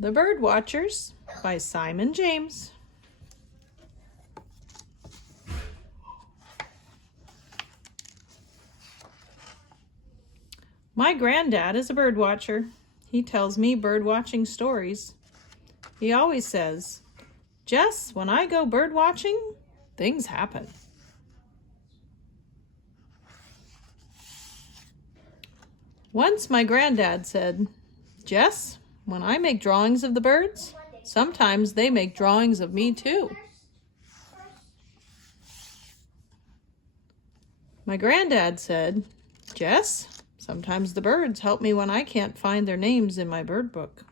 The Bird Watchers by Simon James. My granddad is a bird watcher. He tells me bird watching stories. He always says, "Jess, when I go bird watching, things happen." Once my granddad said, "Jess, when I make drawings of the birds, sometimes they make drawings of me too." My granddad said, "Jess, sometimes the birds help me when I can't find their names in my bird book."